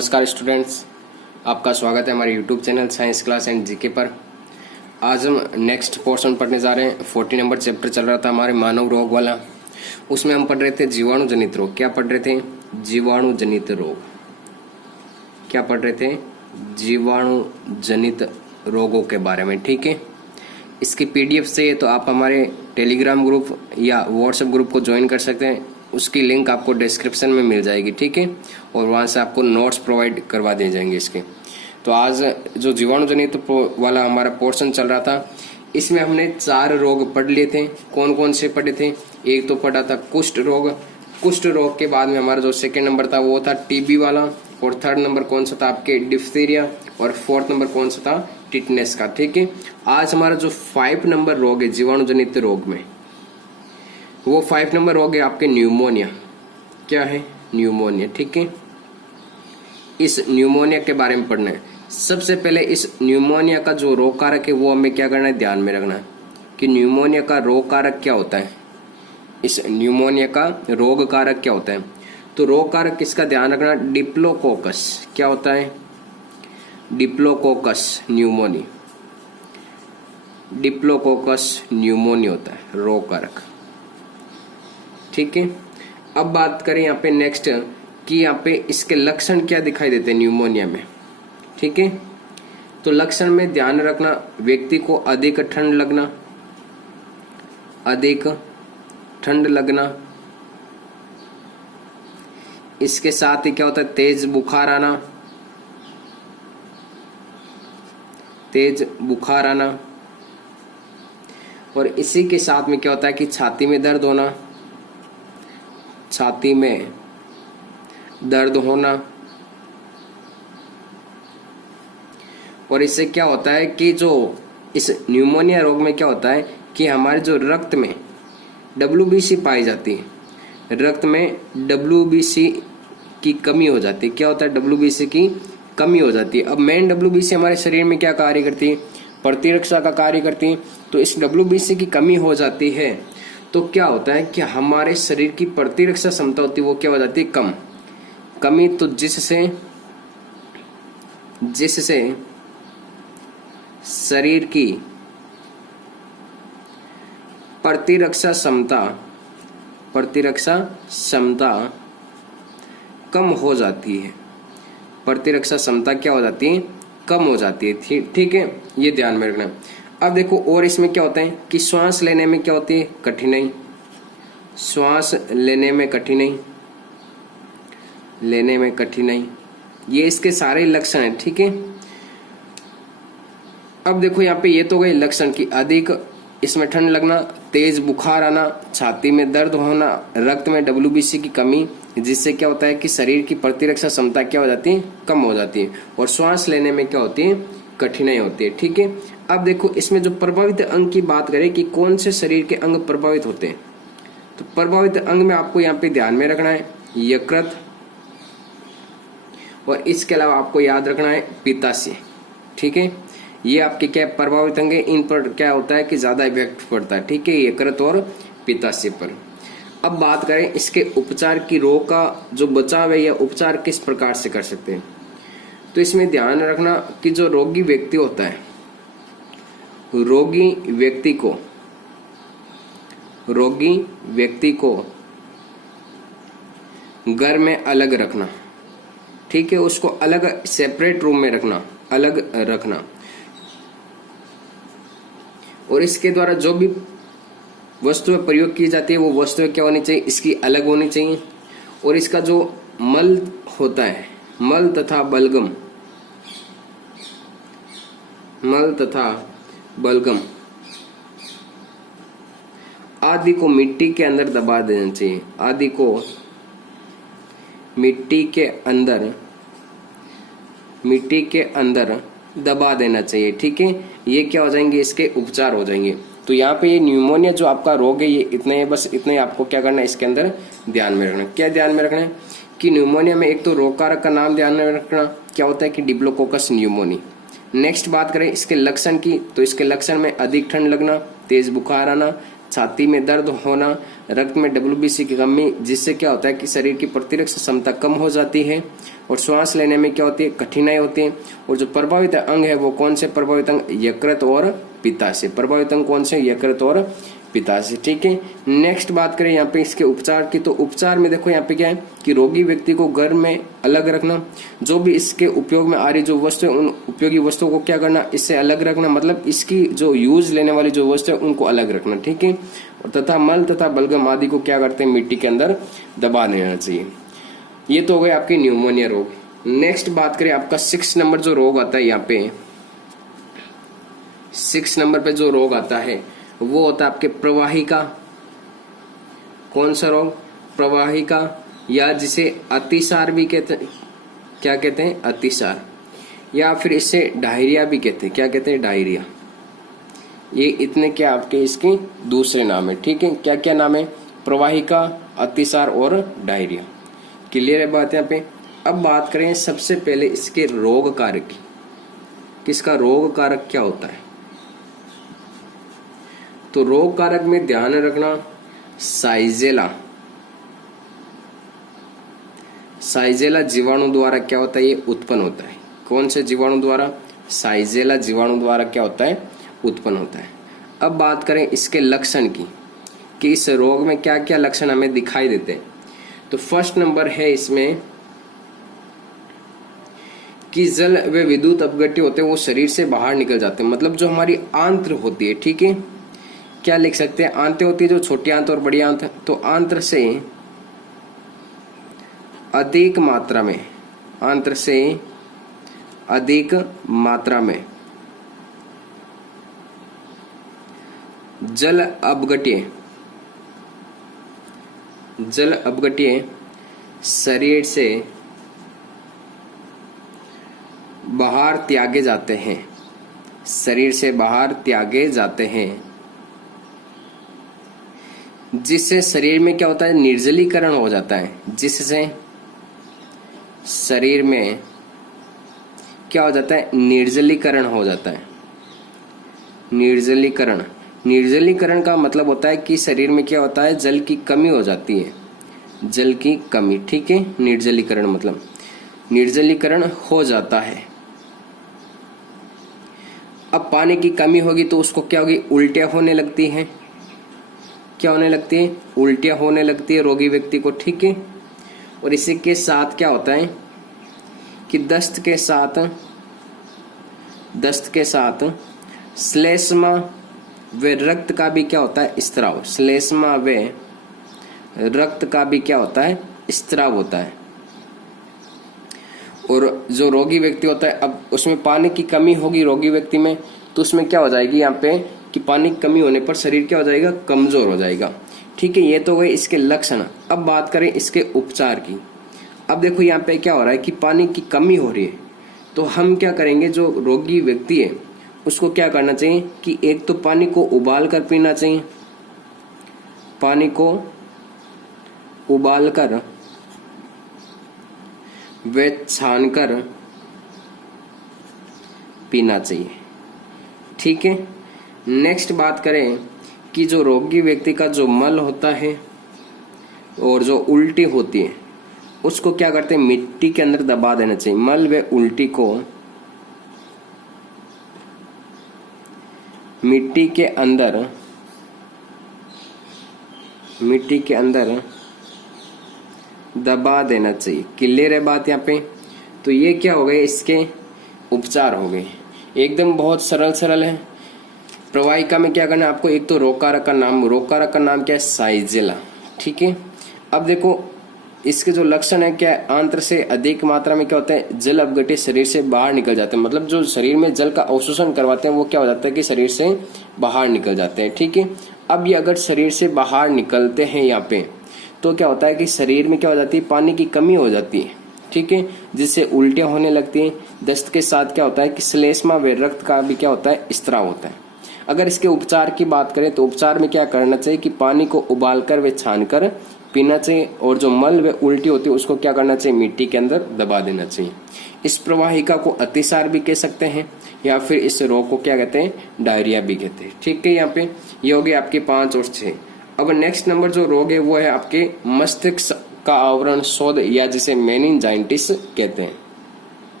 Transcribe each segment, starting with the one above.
नमस्कार स्टूडेंट्स, आपका स्वागत है हमारे YouTube channel science class and GK पर। आज हम नेक्स्ट पोर्शन पढ़ने जा रहे हैं। 40 नंबर चैप्टर चल रहा था हमारे मानव रोग वाला। उसमें हम पढ़ रहे थे जीवाणु जनित रोग। क्या पढ़ रहे थे? जीवाणु जनित रोग। क्या पढ़ रहे थे? जीवाणु जनित रोगों के बारे में। ठीक है, इसकी पीडीएफ चाहिए तो आप हमारे टेलीग्राम ग्रुप या व्हाट्सएप ग्रुप को ज्वाइन कर सकते हैं। उसकी लिंक आपको डिस्क्रिप्शन में मिल जाएगी। ठीक है, और वहां से आपको नोट्स प्रोवाइड करवा दिए जाएंगे इसके। तो आज जो जीवाणु जनित वाला हमारा पोर्शन चल रहा था, इसमें हमने 4 रोग पढ़ लिए थे। कौन कौन से पढ़े थे? एक तो पढ़ा था कुष्ठ रोग। कुष्ठ रोग के बाद में हमारा जो सेकेंड नंबर था वो था टीबी वाला, और थर्ड नंबर कौन सा था आपके? डिप्थीरिया, और फोर्थ नंबर कौन सा था? टिटनेस का। ठीक है, आज हमारा जो 5 नंबर रोग है जीवाणु जनित रोग में, वो 5 नंबर रोग है आपके न्यूमोनिया। क्या है? न्यूमोनिया। ठीक है, इस न्यूमोनिया के बारे में पढ़ना है। सबसे पहले इस न्यूमोनिया का जो रोग कारक है वो हमें क्या करना है? ध्यान में रखना है कि न्यूमोनिया का रोग कारक क्या होता है। इस न्यूमोनिया का रोग कारक क्या होता है? तो रोग कारक किसका ध्यान रखना? डिप्लोकोकस। क्या होता है? Diplococcus pneumoniae. डिप्लोकोकस न्यूमोनी होता है रोग कारक। ठीक है, अब बात करें यहाँ पे नेक्स्ट कि यहाँ पे इसके लक्षण क्या दिखाई देते हैं न्यूमोनिया में। ठीक है, तो लक्षण में ध्यान रखना, व्यक्ति को अधिक ठंड लगना, अधिक ठंड लगना। इसके साथ ही क्या होता है? तेज बुखार आना, तेज बुखार आना। और इसी के साथ में क्या होता है कि छाती में दर्द होना, छाती में दर्द होना। और इससे क्या होता है कि जो इस न्यूमोनिया रोग में क्या होता है कि हमारे जो रक्त में WBC पाई जाती है, रक्त में WBC की कमी हो जाती है। क्या होता है? WBC की कमी हो जाती है। अब मेन WBC हमारे शरीर में क्या कार्य करती है? प्रतिरक्षा का कार्य करती है। तो इस WBC की कमी हो जाती है तो क्या होता है कि हमारे शरीर की प्रतिरक्षा क्षमता होती है वो क्या हो जाती है? कम। कमी तो जिससे शरीर की प्रतिरक्षा क्षमता कम हो जाती है। प्रतिरक्षा क्षमता क्या हो जाती है? कम हो जाती है। ठीक है, ये ध्यान में रखना। अब देखो, और इसमें क्या होता है कि श्वास लेने में क्या होती है? कठिनाई। श्वास लेने में कठिनाई, लेने में कठिनाई, ये इसके सारे लक्षण हैं। ठीक है, अब देखो यहाँ पे ये तो गए लक्षण की अधिक इसमें ठंड लगना, तेज बुखार आना, छाती में दर्द होना, रक्त में WBC की कमी, जिससे क्या होता है कि शरीर की प्रतिरक्षा क्षमता क्या हो जाती है? कम हो जाती है। और श्वास लेने में क्या होती है? कठिनाई होती है। ठीक है, अब देखो इसमें जो प्रभावित अंग की बात करें कि कौन से शरीर के अंग प्रभावित होते हैं, तो प्रभावित अंग में आपको यहाँ पे ध्यान में रखना है यकृत, और इसके अलावा आपको याद रखना है पित्ताशय। ठीक है, ये आपके क्या प्रभावित अंग है, इन पर क्या होता है कि ज्यादा इफेक्ट पड़ता है। ठीक है, यकृत और पित्ताशय पर। अब बात करें इसके उपचार की, रोग का जो बचाव है या उपचार किस प्रकार से कर सकते हैं, तो इसमें ध्यान रखना कि जो रोगी व्यक्ति होता है, रोगी व्यक्ति को घर में अलग रखना। ठीक है, उसको अलग सेपरेट रूम में रखना, अलग रखना। और इसके द्वारा जो भी वस्तुएं प्रयोग की जाती है वो वस्तुएं क्या होनी चाहिए? इसकी अलग होनी चाहिए। और इसका जो मल होता है, मल तथा बलगम आदि को मिट्टी के अंदर दबा देना चाहिए। आदि को मिट्टी के अंदर दबा देना चाहिए। ठीक है, ये क्या हो जाएंगे? इसके उपचार हो जाएंगे। तो यहाँ पे ये न्यूमोनिया जो आपका रोग है ये इतना है, बस इतना ही आपको क्या करना है इसके अंदर ध्यान में रखना। क्या ध्यान में रखना है कि न्यूमोनिया में एक तो रोग कारक का नाम ध्यान में रखना, क्या होता है कि डिप्लोकोकस न्यूमोनी। नेक्स्ट बात करें इसके लक्षण की, तो इसके लक्षण में अधिक ठंड लगना, तेज बुखार आना, छाती में दर्द होना, रक्त में WBC की कमी, जिससे क्या होता है कि शरीर की प्रतिरक्षक क्षमता कम हो जाती है और श्वास लेने में क्या होती है, कठिनाई होती है। और जो प्रभावित अंग है वो कौन से प्रभावित अंग, यकृत और पित्ताशय। प्रभावित अंग कौन से, यकृत और पित्ताशय। ठीक है, नेक्स्ट बात करें यहाँ पे इसके उपचार की, तो उपचार में देखो यहाँ पे क्या है कि रोगी व्यक्ति को घर में अलग रखना, जो भी इसके उपयोग में आ रही जो वस्तु है उन उपयोगी वस्तुओं को क्या करना, इससे अलग रखना, मतलब इसकी जो यूज लेने वाली जो वस्तु है उनको अलग रखना। ठीक है, और तथा मल तथा बलगम आदि को क्या करते हैं, मिट्टी के अंदर दबा देना चाहिए। ये तो हो गए आपके न्यूमोनिया रोग। नेक्स्ट बात करें आपका 6 नंबर जो रोग आता है, यहाँ पे 6 नंबर पे जो रोग आता है वो होता है आपके प्रवाहिका। कौन सा रोग, प्रवाहिका, या जिसे अतिसार भी कहते हैं। क्या कहते हैं, अतिसार, या फिर इसे डायरिया भी कहते हैं। क्या कहते हैं, डायरिया। ये इतने क्या आपके इसके दूसरे नाम है। ठीक है, क्या क्या नाम है, प्रवाहिका, अतिसार और डायरिया। क्लियर है बात यहाँ पे। अब बात करें सबसे पहले इसके रोग कारक की, किसका रोग कारक क्या होता है। तो रोग कारक में ध्यान रखना, साइजेला, साइजेला जीवाणु द्वारा क्या होता है, ये उत्पन्न होता है। कौन से जीवाणु द्वारा, साइजेला जीवाणु द्वारा क्या होता है, उत्पन्न होता है। अब बात करें इसके लक्षण की, कि इस रोग में क्या क्या लक्षण हमें दिखाई देते हैं। तो फर्स्ट नंबर है इसमें कि जल व विद्युत अपघट्य होते हैं वो शरीर से बाहर निकल जाते हैं, मतलब जो हमारी आंत्र होती है। ठीक है, क्या लिख सकते हैं, आंतें होती है जो छोटी आंत और बड़ी आंत, तो आंत्र से अधिक मात्रा में, आंत्र से अधिक मात्रा में जल अपघट्य, जल अपघट्य शरीर से बाहर त्यागे जाते हैं, शरीर से बाहर त्यागे जाते हैं, जिससे शरीर में क्या होता है, निर्जलीकरण हो जाता है। जिससे शरीर में क्या हो जाता है, निर्जलीकरण हो जाता है। निर्जलीकरण, निर्जलीकरण का मतलब होता है कि शरीर में क्या होता है, जल की कमी हो जाती है, जल की कमी। ठीक है, निर्जलीकरण मतलब निर्जलीकरण हो जाता है। अब पानी की कमी होगी तो उसको क्या होगी, उल्टियां होने लगती हैं। क्या होने लगती है, उल्टियां होने लगती है रोगी व्यक्ति को। ठीक है, और इसी के साथ क्या होता है कि दस्त के साथ श्लेष्मा व रक्त का भी क्या होता है, स्त्राव। श्लेष्मा व रक्त का भी क्या होता है, स्त्राव होता है। और जो रोगी व्यक्ति होता है, अब उसमें पानी की कमी होगी रोगी व्यक्ति में, तो उसमें क्या हो जाएगी यहाँ पे कि पानी की कमी होने पर शरीर क्या हो जाएगा, कमजोर हो जाएगा। ठीक है, ये तो गए इसके लक्षण। अब बात करें इसके उपचार की। अब देखो यहाँ पे क्या हो रहा है कि पानी की कमी हो रही है, तो हम क्या करेंगे, जो रोगी व्यक्ति है उसको क्या करना चाहिए कि एक तो पानी को उबाल कर पीना चाहिए, पानी को उबाल कर व छान कर पीना चाहिए। ठीक है, नेक्स्ट बात करें कि जो रोगी व्यक्ति का जो मल होता है और जो उल्टी होती है उसको क्या करते हैं, मिट्टी के अंदर दबा देना चाहिए। मल व उल्टी को मिट्टी के अंदर दबा देना चाहिए। क्लियर है बात यहाँ पे। तो ये क्या हो गए, इसके उपचार हो गए, एकदम बहुत सरल है। प्रवाहिका में क्या करना है आपको, एक तो रोग कारक का नाम क्या है, साइजेला। ठीक है, अब देखो इसके जो लक्षण है क्या है, आंत्र से अधिक मात्रा में क्या होता है, जल अपघट्य शरीर से बाहर निकल जाते हैं, मतलब जो शरीर में जल का अवशोषण करवाते हैं वो क्या हो जाता है कि शरीर से बाहर निकल जाते हैं। ठीक है, अब ये अगर शरीर से बाहर निकलते हैं यहाँ पे, तो क्या होता है कि शरीर में क्या हो जाती है, पानी की कमी हो जाती है। ठीक है, जिससे उल्टियां होने लगती हैं। दस्त के साथ क्या होता है कि श्लेष्मा व रक्त का भी क्या होता है, स्त्राव होता है। अगर इसके उपचार की बात करें तो उपचार में क्या करना चाहिए कि पानी को उबालकर व छानकर पीना चाहिए, और जो मल व उल्टी होती है उसको क्या करना चाहिए, मिट्टी के अंदर दबा देना चाहिए। इस प्रवाहिका को अतिसार भी कह सकते हैं, या फिर इस रोग को क्या कहते हैं, डायरिया भी कहते हैं। ठीक है, यहाँ पे ये हो गए आपके 5 और 6। अब नेक्स्ट नंबर जो रोग है वो है आपके मस्तिष्क का आवरण शोध या जिसे मेनिंजाइटिस कहते हैं।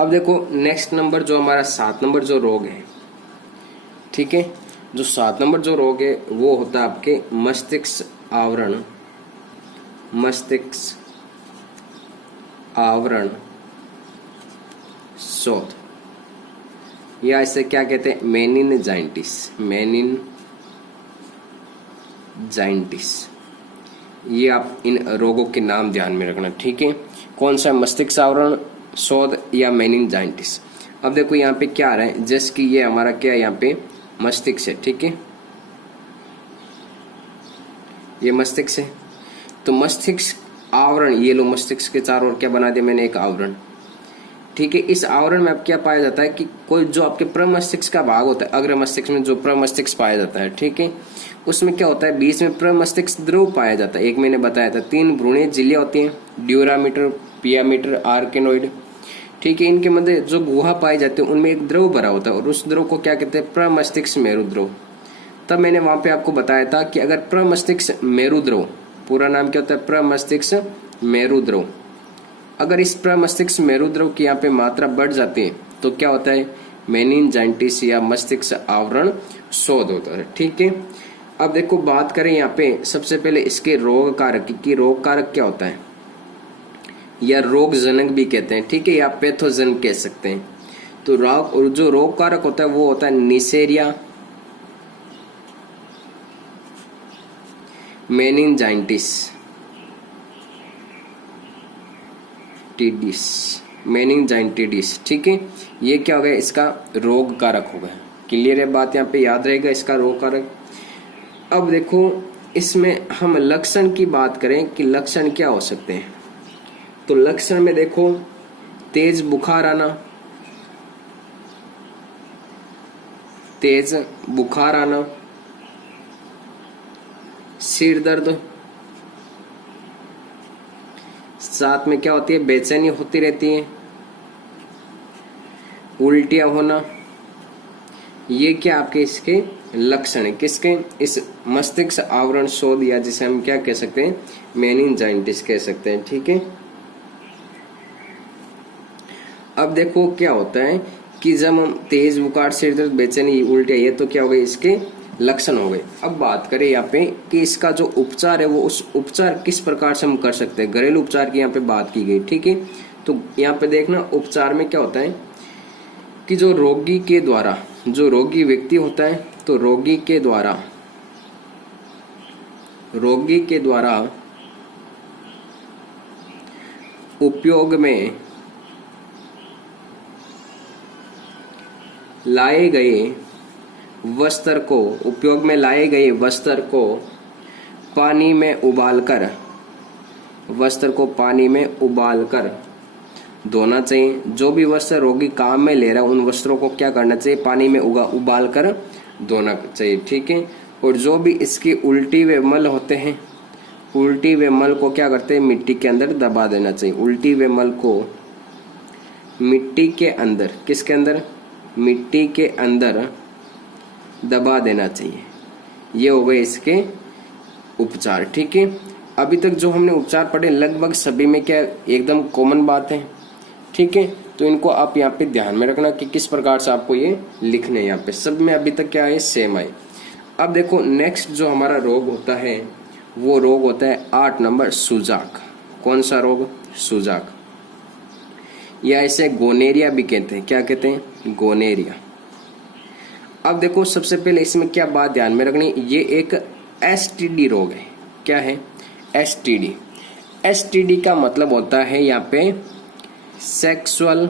अब देखो नेक्स्ट नंबर जो हमारा 7 नंबर जो रोग है, ठीक है, जो 7 नंबर जो रोग है वो होता है आपके मस्तिष्क आवरण शोध या इसे क्या कहते हैं, मेनिनजाइटिस। ये आप इन रोगों के नाम ध्यान में रखना। ठीक है, कौन सा, मस्तिष्क आवरण शोध या मेनिनजाइटिस। अब देखो यहाँ पे क्या आ रहा है, जैसे कि ये हमारा क्या है, यहाँ पे मस्तिष्क है। ठीक है, ये मस्तिष्क है, तो मस्तिष्क आवरण, ये लो मस्तिष्क के चारों ओर क्या बना दिया मैंने, एक आवरण। ठीक है, इस आवरण में अब क्या पाया जाता है कि कोई जो आपके प्रमस्तिष्क का भाग होता है, अग्र मस्तिष्क में जो प्रमस्तिष्क पाया जाता है, ठीक है, उसमें क्या होता है, बीच में प्रमस्तिष्क द्रव पाया जाता है। एक मैंने बताया था 3 भ्रूणीय झिल्लियां होती हैं, ड्यूरामीटर, पियामीटर, आर्केनोइड। ठीक है, इनके मध्य जो गुहा पाई जाती है उनमें एक द्रव भरा होता है और उस द्रव को क्या कहते हैं, प्रमस्तिष्क मेरुद्रव। तब मैंने वहां पे आपको बताया था कि अगर प्रमस्तिष्क मेरुद्रव, पूरा नाम क्या होता है, प्रमस्तिष्क मेरुद्रव, अगर इस प्रमस्तिष्क मेरुद्रव की यहाँ पे मात्रा बढ़ जाती है तो क्या होता है, मेनिनजाइटिस या मस्तिष्क आवरण शोध होता है। ठीक है, अब देखो बात करें यहाँ पे सबसे पहले इसके रोग कारक की, रोग कारक क्या होता है, या रोग जनक भी कहते हैं। ठीक है, या पैथोजन कह सकते हैं। तो जो रोग कारक होता है वो होता है निसेरिया मेनिनजाइटिस मेनिनजाइटिस। ठीक है, ये क्या हो गया, इसका रोग कारक हो गया। क्लियर है बात, यहाँ पे याद रहेगा इसका रोग कारक। अब देखो इसमें हम लक्षण की बात करें कि लक्षण क्या हो सकते हैं, तो लक्षण में देखो तेज बुखार आना, सिर दर्द, साथ में क्या होती है, बेचैनी होती रहती है, उल्टियां होना। ये क्या आपके इसके लक्षण है, किसके, इस मस्तिष्क आवरण शोध या जिसे हम क्या कह सकते हैं, मेनिनजाइटिस कह सकते हैं। ठीक है, अब देखो क्या होता है कि जब हम तेज बुखार, सिर दर्द, बेचैनी, उल्टियां, ये तो क्या हो गए, इसके लक्षण हो गए। अब बात करें यहाँ पे कि इसका जो उपचार है वो उस उपचार किस प्रकार से हम कर सकते हैं, घरेलू उपचार की यहाँ पे बात की गई। ठीक है, तो यहाँ पे देखना उपचार में क्या होता है कि जो रोगी के द्वारा, जो रोगी व्यक्ति होता है, तो रोगी के द्वारा उपयोग में लाए गए वस्त्र को पानी में उबालकर धोना चाहिए। जो भी वस्त्र रोगी काम में ले रहा है उन वस्त्रों को क्या करना चाहिए, पानी में उबाल कर धोना चाहिए। ठीक है, और जो भी इसकी उल्टी व मल होते हैं, उल्टी व मल को क्या करते हैं, मिट्टी के अंदर दबा देना चाहिए। उल्टी व मल को मिट्टी के अंदर, किसके अंदर, मिट्टी के अंदर दबा देना चाहिए। ये हो गए इसके उपचार। ठीक है, अभी तक जो हमने उपचार पढ़े लगभग सभी में क्या एकदम कॉमन बात है। ठीक है, तो इनको आप यहाँ पे ध्यान में रखना कि किस प्रकार से आपको ये लिखने, यहाँ पे सब में अभी तक क्या है, सेम है। अब देखो नेक्स्ट जो हमारा रोग होता है वो रोग होता है 8 नंबर, सुजाक। कौन सा रोग, सुजाक, या इसे गोनेरिया भी कहते हैं। क्या कहते हैं, गोनेरिया। अब देखो सबसे पहले इसमें क्या बात ध्यान में रखनी, ये एक एसटीडी रोग है। क्या है, एसटीडी। एसटीडी का मतलब होता है यहाँ पे sexual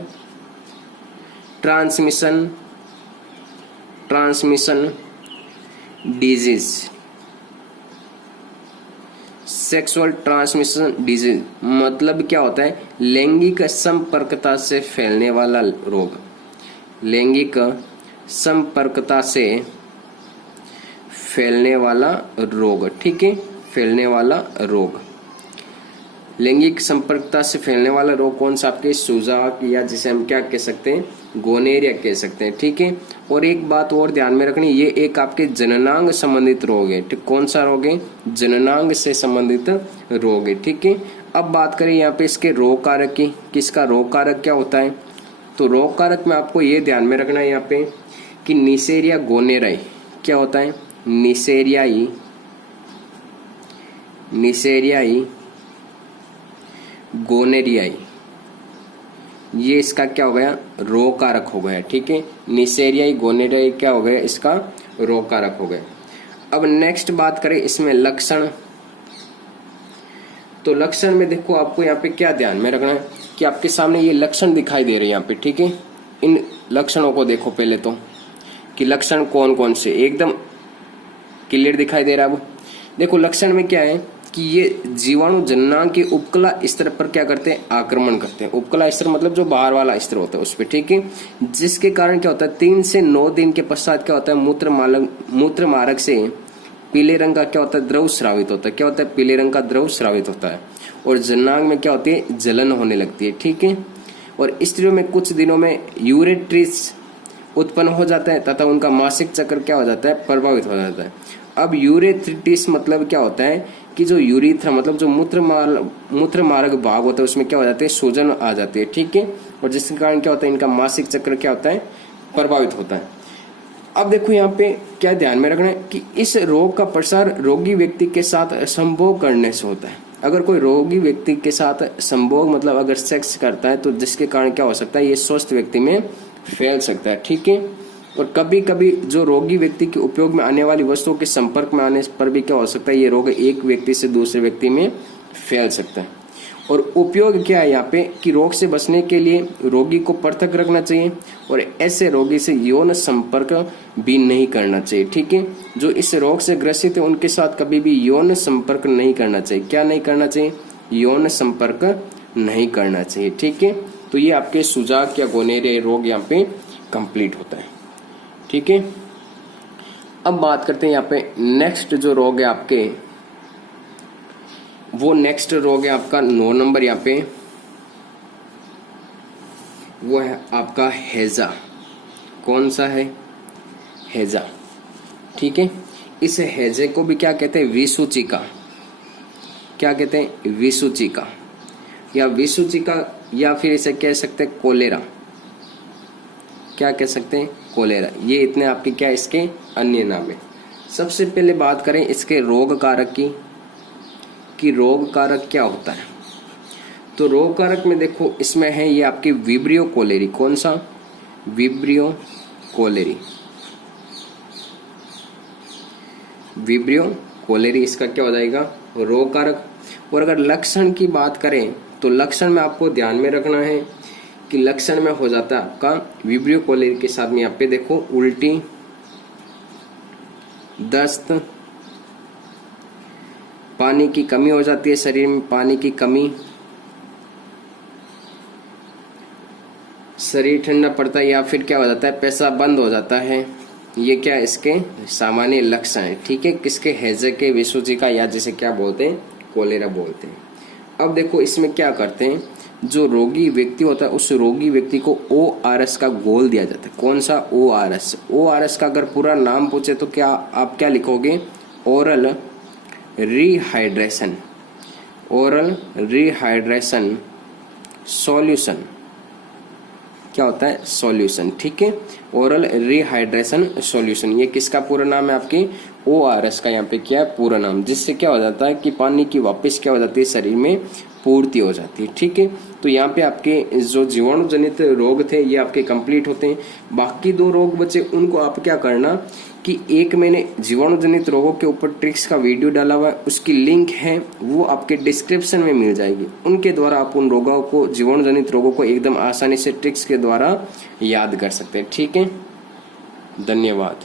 transmission disease. Sexual transmission disease मतलब क्या होता है, लैंगिक संपर्कता से फैलने वाला रोग। लैंगिक संपर्कता से फैलने वाला रोग। ठीक है, फैलने वाला रोग, लैंगिक संपर्कता से फैलने वाला रोग कौन सा, आपके सुजाक या जिसे हम क्या कह सकते हैं, गोनेरिया कह सकते हैं, ठीक है। और एक बात और ध्यान में रखनी, ये एक आपके जननांग संबंधित रोग है, ठीक। कौन सा रोग है? जननांग से संबंधित रोग है, ठीक है। अब बात करें यहाँ पे इसके रोग कारक की, किसका रोग कारक क्या होता है? तो रोग कारक में आपको ये ध्यान में रखना है यहाँ पे कि नीसेरिया गोनेराई क्या होता है? नीसेरियाई गोनेरियाई, ये इसका क्या हो गया? रोग कारक हो गया, ठीक है। नीसेरियाई गोनेरियाई क्या हो गया? इसका रोग कारक हो गया। अब नेक्स्ट बात करें इसमें लक्षण, तो लक्षण में देखो आपको यहाँ पे क्या ध्यान में रखना है कि आपके सामने ये लक्षण दिखाई दे रहे हैं यहाँ पे, ठीक है। इन लक्षणों को देखो पहले तो कि लक्षण कौन कौन से, एकदम क्लियर दिखाई दे रहा है। वो देखो लक्षण में क्या है कि ये जीवाणु जननांग के उपकला स्तर पर क्या करते हैं? आक्रमण करते हैं। उपकला स्तर मतलब जो बाहर वाला स्तर होता है उस पर, ठीक है। जिसके कारण क्या होता है? 3 से 9 दिन के पश्चात क्या होता है? मूत्र मार्ग से पीले रंग का क्या होता है? द्रव स्रावित होता है। क्या होता है? पीले रंग का द्रव स्रावित होता है। और जननांग में क्या होती है? जलन होने लगती है, ठीक है। और स्त्रियों में कुछ दिनों में यूरेट्रिस उत्पन्न हो जाता है तथा उनका मासिक चक्र क्या हो जाता है? प्रभावित हो जाता है। अब यूरेथ्रिटिस मतलब क्या होता है कि जो यूरिथ्रा मतलब जो मूत्र मार्ग भाग होता है उसमें क्या हो जाते हैं? सूजन आ जाती है, ठीक है। और जिसके कारण क्या होता है? इनका मासिक चक्र क्या होता है? प्रभावित होता है। अब देखो यहाँ पे क्या ध्यान में रखना है कि इस रोग का प्रसार रोगी व्यक्ति के साथ संभोग करने से होता है। अगर कोई रोगी व्यक्ति के साथ संभोग मतलब अगर सेक्स करता है तो जिसके कारण क्या हो सकता है? ये स्वस्थ व्यक्ति में फैल सकता है, ठीक है। और कभी कभी जो रोगी व्यक्ति के उपयोग में आने वाली वस्तुओं के संपर्क में आने पर भी क्या हो सकता है? ये रोग एक व्यक्ति से दूसरे व्यक्ति में फैल सकता है। और उपयोग क्या है यहाँ पे कि रोग से बचने के लिए रोगी को पृथक रखना चाहिए और ऐसे रोगी से यौन संपर्क भी नहीं करना चाहिए, ठीक है। जो इस रोग से ग्रसित है उनके साथ कभी भी यौन संपर्क नहीं करना चाहिए। क्या नहीं करना चाहिए? यौन संपर्क नहीं करना चाहिए, ठीक है। तो ये आपके सुजाक या गोनेरिया रोग यहाँ पे कंप्लीट होता है, ठीक है। अब बात करते हैं यहाँ पे नेक्स्ट जो रोग है आपके, वो नेक्स्ट रोग है आपका 9 नंबर यहाँ पे, वो है आपका हैजा। कौन सा है? हैजा, ठीक है। इस हैजे को भी क्या कहते हैं? विसूचिका। क्या कहते हैं? विसूचिका या विसूचिका, या फिर इसे कह सकते हैं कोलेरा। क्या कह सकते हैं? कोलेरा। ये इतने आपके क्या इसके अन्य नाम है। सबसे पहले बात करें इसके रोग कारक की कि रोग कारक क्या होता है। तो रोग कारक में देखो इसमें है ये आपकी विब्रियो कोलेरी। कौन सा? Vibrio cholerae. विब्रियो कोलेरी इसका क्या हो जाएगा? रोग कारक। और अगर लक्षण की बात करें तो लक्षण में आपको ध्यान में रखना है कि लक्षण में हो जाता है आपका विब्रियो कोलेरी के साथ में यहाँ पे देखो उल्टी, दस्त, पानी की कमी हो जाती है, शरीर में पानी की कमी, शरीर ठंडा पड़ता है या फिर क्या हो जाता है? पेशाब बंद हो जाता है। ये क्या इसके सामान्य लक्षण है, ठीक है। किसके? हैजे के, विसूचिका या जिसे क्या बोलते हैं? कोलेरा बोलते हैं। अब देखो इसमें क्या करते हैं, जो रोगी व्यक्ति होता है उस रोगी व्यक्ति को ORS का घोल दिया जाता है। कौन सा? ORS। ORS का अगर पूरा नाम पूछे तो क्या आप क्या लिखोगे? Oral rehydration. Oral rehydration solution. क्या होता है? सॉल्यूशन, ठीक है। ओरल रिहाइड्रेशन सॉल्यूशन, ये किसका पूरा नाम है? आपकी ORS का यहाँ पे क्या है? पूरा नाम। जिससे क्या हो जाता है कि पानी की वापस क्या हो जाती है? शरीर में पूर्ति हो जाती है, ठीक है। तो यहाँ पे आपके जो जीवाणु जनित रोग थे ये आपके कंप्लीट होते हैं। बाकी 2 रोग बचे, उनको आप क्या करना कि एक मैंने जीवाणु जनित रोगों के ऊपर ट्रिक्स का वीडियो डाला हुआ है, उसकी लिंक है वो आपके डिस्क्रिप्शन में मिल जाएगी। उनके द्वारा आप उन रोगों को, जीवाणु जनित रोगों को एकदम आसानी से ट्रिक्स के द्वारा याद कर सकते हैं, ठीक है। धन्यवाद।